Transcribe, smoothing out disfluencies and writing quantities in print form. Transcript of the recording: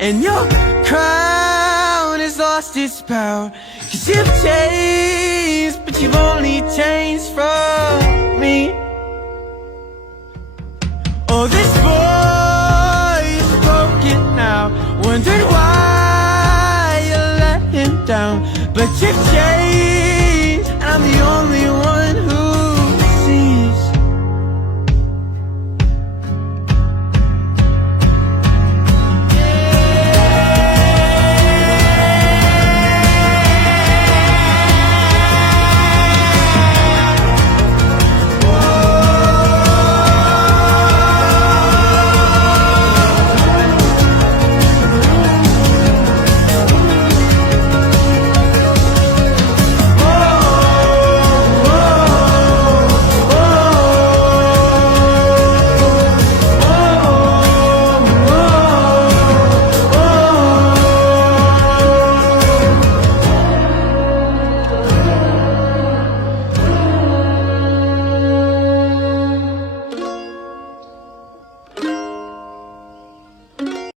and your crown has lost its power. 'Cause you've changed, but you've only changed from me. Oh, this boy is broken now, wondered why you let him down, but you've changed.